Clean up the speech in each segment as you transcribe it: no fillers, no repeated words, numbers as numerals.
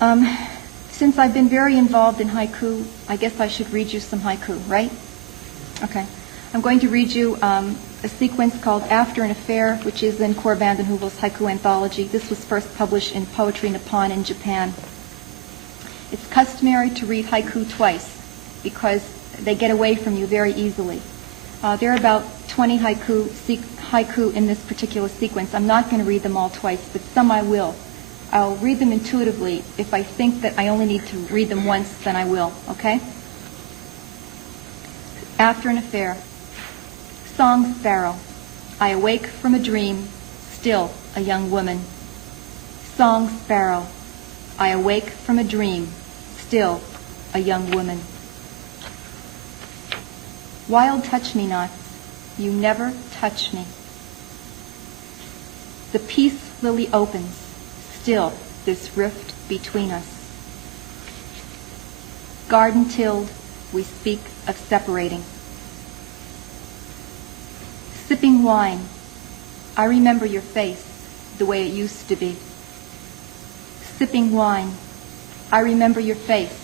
Um, since I've been very involved in haiku, I guess I should read you some haiku, right? Okay. I'm going to read you a sequence called After an Affair, which is in Cor Vandenheuvel's haiku anthology. This was first published in Poetry Nippon in Japan. It's customary to read haiku twice because they get away from you very easily. There are about 20 haiku in this particular sequence. I'm not going to read them all twice, but some I will. I'll read them intuitively. If I think that I only need to read them once, then I will, okay? After an Affair. Song Sparrow. I awake from a dream, still a young woman. Song Sparrow. I awake from a dream, still a young woman. Wild touch-me-nots, you never touch me. The peace lily opens, still this rift between us. Garden tilled, we speak of separating. Sipping wine, I remember your face the way it used to be. Sipping wine, I remember your face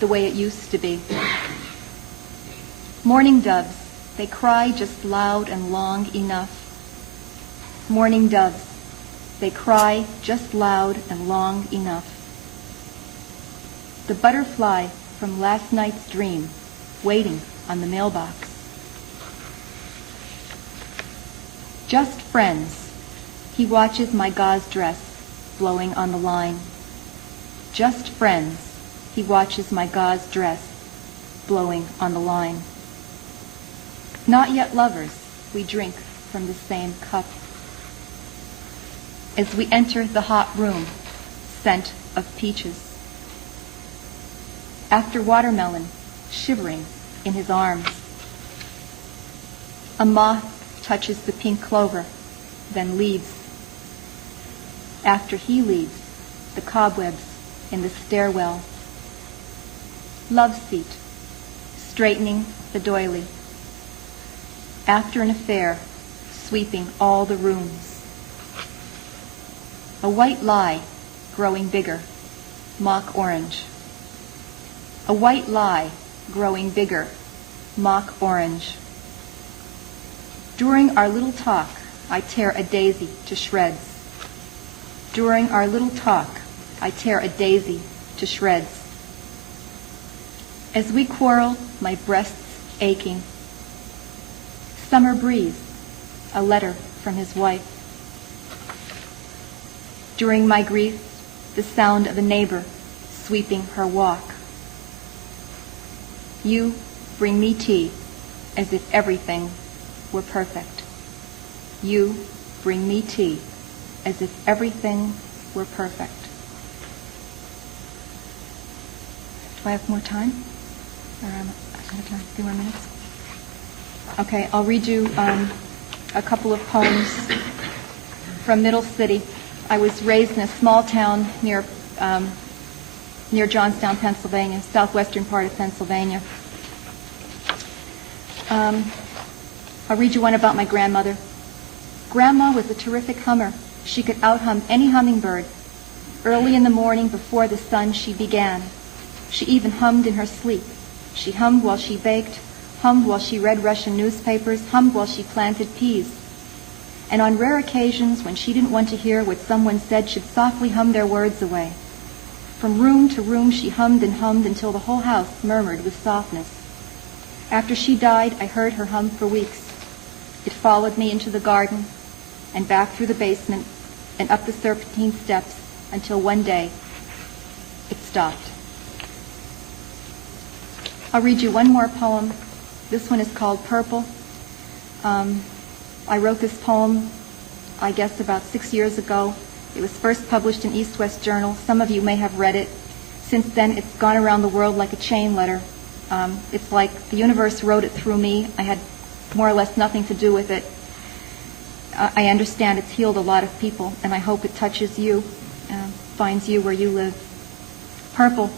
the way it used to be. Mourning doves, they cry just loud and long enough. Mourning doves, they cry just loud and long enough. The butterfly from last night's dream, waiting on the mailbox. Just friends, he watches my gauze dress blowing on the line. Just friends, he watches my gauze dress blowing on the line. Not yet lovers, we drink from the same cup. As we enter the hot room, scent of peaches. After watermelon, shivering in his arms. A moth touches the pink clover, then leaves. After he leaves, the cobwebs in the stairwell. Love seat, straightening the doily. After an affair, sweeping all the rooms. A white lie, growing bigger, mock orange. A white lie, growing bigger, mock orange. During our little talk, I tear a daisy to shreds. During our little talk, I tear a daisy to shreds. As we quarrel, my breasts aching. Summer breeze, a letter from his wife. During my grief, the sound of a neighbor sweeping her walk. You bring me tea as if everything were perfect. You bring me tea as if everything were perfect. Do I have more time? Or am I out of time? A few more minutes? Okay, I'll read you a couple of poems from Middle City. I was raised in a small town near Johnstown, Pennsylvania, southwestern part of Pennsylvania. I'll read you one about my grandmother. Grandma was a terrific hummer. She could out-hum any hummingbird. Early in the morning, before the sun, she began. She even hummed in her sleep. She hummed while she baked, hummed while she read Russian newspapers, hummed while she planted peas. And on rare occasions, when she didn't want to hear what someone said, she'd softly hum their words away. From room to room, she hummed and hummed until the whole house murmured with softness. After she died, I heard her hum for weeks. It followed me into the garden and back through the basement and up the serpentine steps until one day it stopped. I'll read you one more poem. This one is called Purple. I wrote this poem, I guess, about 6 years ago. It was first published in East West Journal. Some of you may have read it. Since then, it's gone around the world like a chain letter. It's like the universe wrote it through me. I had more or less nothing to do with it. I understand it's healed a lot of people, and I hope it touches you, finds you where you live. Purple.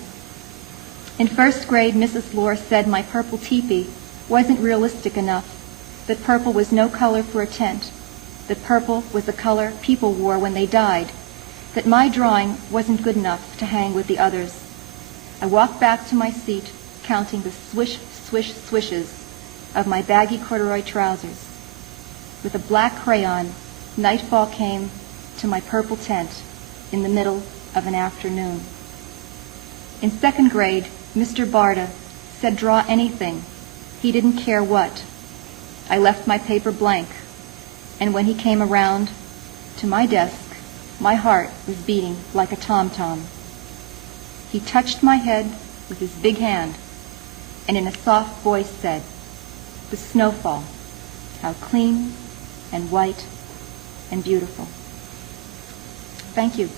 In first grade, Mrs. Lore said my purple teepee wasn't realistic enough, that purple was no color for a tent, that purple was the color people wore when they died, that my drawing wasn't good enough to hang with the others. I walked back to my seat, counting the swish, swish, swishes of my baggy corduroy trousers. With a black crayon, nightfall came to my purple tent in the middle of an afternoon. In second grade, Mr. Barta said draw anything. He didn't care what. I left my paper blank, and when he came around to my desk, my heart was beating like a tom-tom. He touched my head with his big hand, and in a soft voice said, "The snowfall, how clean and white and beautiful." Thank you.